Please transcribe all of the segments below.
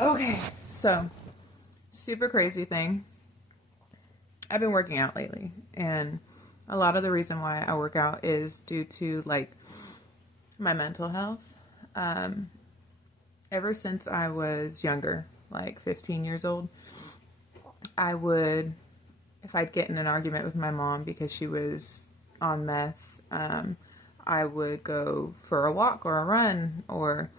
Okay, so super crazy thing. I've been working out lately, and a lot of the reason why I work out is due to like my mental health. Um, Ever since I was younger, like 15 years old, I would, if I'd get in an argument with my mom because she was on meth, I would go for a walk or a run. Or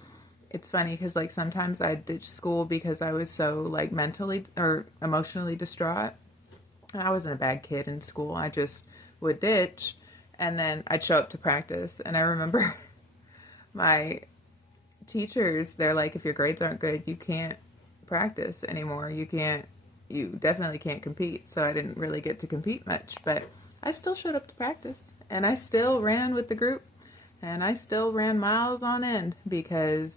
it's funny because like sometimes I'd ditch school because I was so like mentally or emotionally distraught. I wasn't a bad kid in school. I just would ditch, and then I'd show up to practice. And I remember my teachers, they're like, if your grades aren't good, you can't practice anymore. You definitely can't compete. So I didn't really get to compete much, but I still showed up to practice, and I still ran with the group, and I still ran miles on end because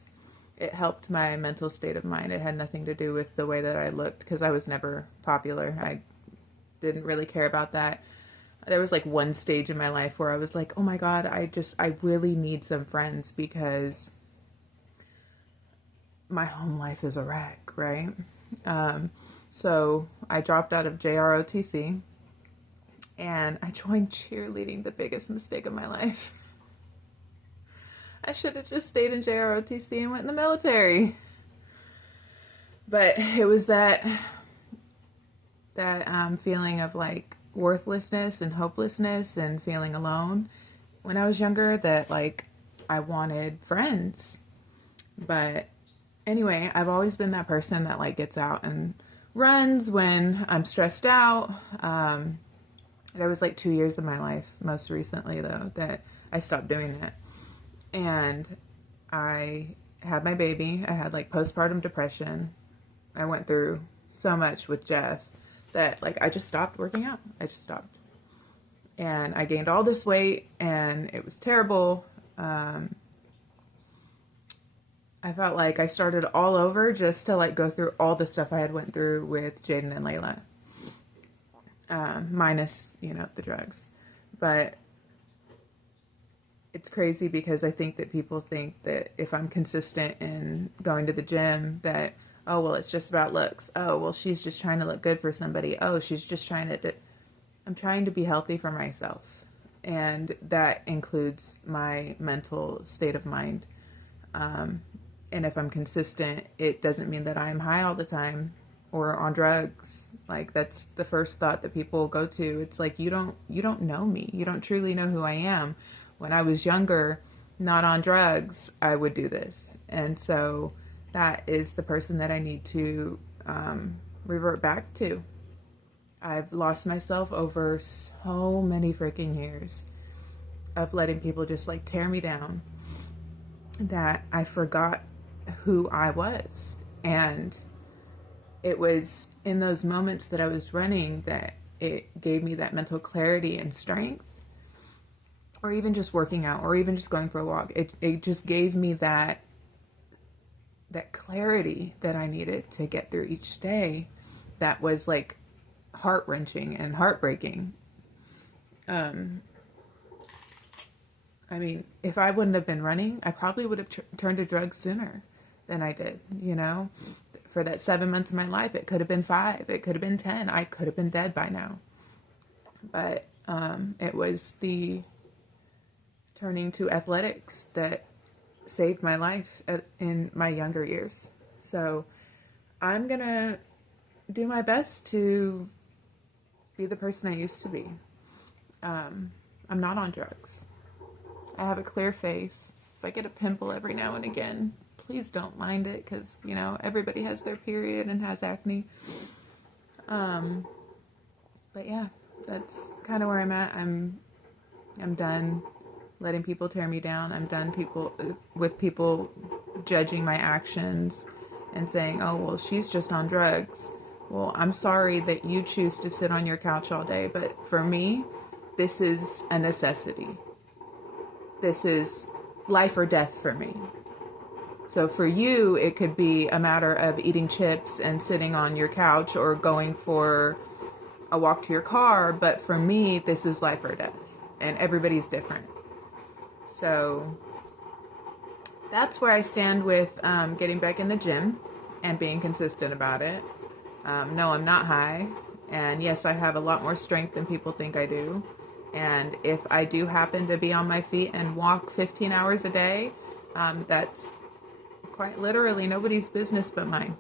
it helped my mental state of mind. It had nothing to do with the way that I looked because I was never popular. I didn't really care about that. There was like one stage in my life where I was like, oh my God, I really need some friends because my home life is a wreck, right? Um, so I dropped out of JROTC and I joined cheerleading, the biggest mistake of my life. I should have just stayed in JROTC and went in the military. But it was that feeling of like worthlessness and hopelessness and feeling alone when I was younger that like I wanted friends. But anyway, I've always been that person that like gets out and runs when I'm stressed out. There was like 2 years of my life, most recently though, that I stopped doing that. And I had my baby. I had like postpartum depression. I went through so much with Jeff that like I just stopped working out. I just stopped. And I gained all this weight and it was terrible. I felt like I started all over just to like go through all the stuff I had went through with Jaden and Layla, minus the drugs. But it's crazy because I think that people think that if I'm consistent in going to the gym, that oh well, it's just about looks. Oh well, she's just trying to look good for somebody. Oh, she's just trying to. I'm trying to be healthy for myself, and that includes my mental state of mind. And if I'm consistent, it doesn't mean that I'm high all the time or on drugs. Like that's the first thought that people go to. It's like you don't know me. You don't truly know who I am. When I was younger, not on drugs, I would do this. And so that is the person that I need to revert back to. I've lost myself over so many freaking years of letting people just like tear me down that I forgot who I was. And it was in those moments that I was running that it gave me that mental clarity and strength, or even just working out, or even just going for a walk. It just gave me that clarity that I needed to get through each day that was like heart-wrenching and heartbreaking. I mean, if I wouldn't have been running, I probably would have turned to drugs sooner than I did, For that 7 months of my life, it could have been 5, it could have been 10, I could have been dead by now. But it was the turning to athletics that saved my life in my younger years. So I'm going to do my best to be the person I used to be. I'm not on drugs. I have a clear face. If I get a pimple every now and again, please don't mind it because, everybody has their period and has acne. But yeah, that's kind of where I'm at. I'm done letting people tear me down. I'm done with people judging my actions and saying, oh, well, she's just on drugs. Well, I'm sorry that you choose to sit on your couch all day, but for me, this is a necessity. This is life or death for me. So for you, it could be a matter of eating chips and sitting on your couch or going for a walk to your car. But for me, this is life or death. And everybody's different. So that's where I stand with getting back in the gym. and being consistent about it. No, I'm not high. And yes, I have a lot more strength than people think I do. And if I do happen to be on my feet and walk 15 hours a day, that's quite literally nobody's business but mine.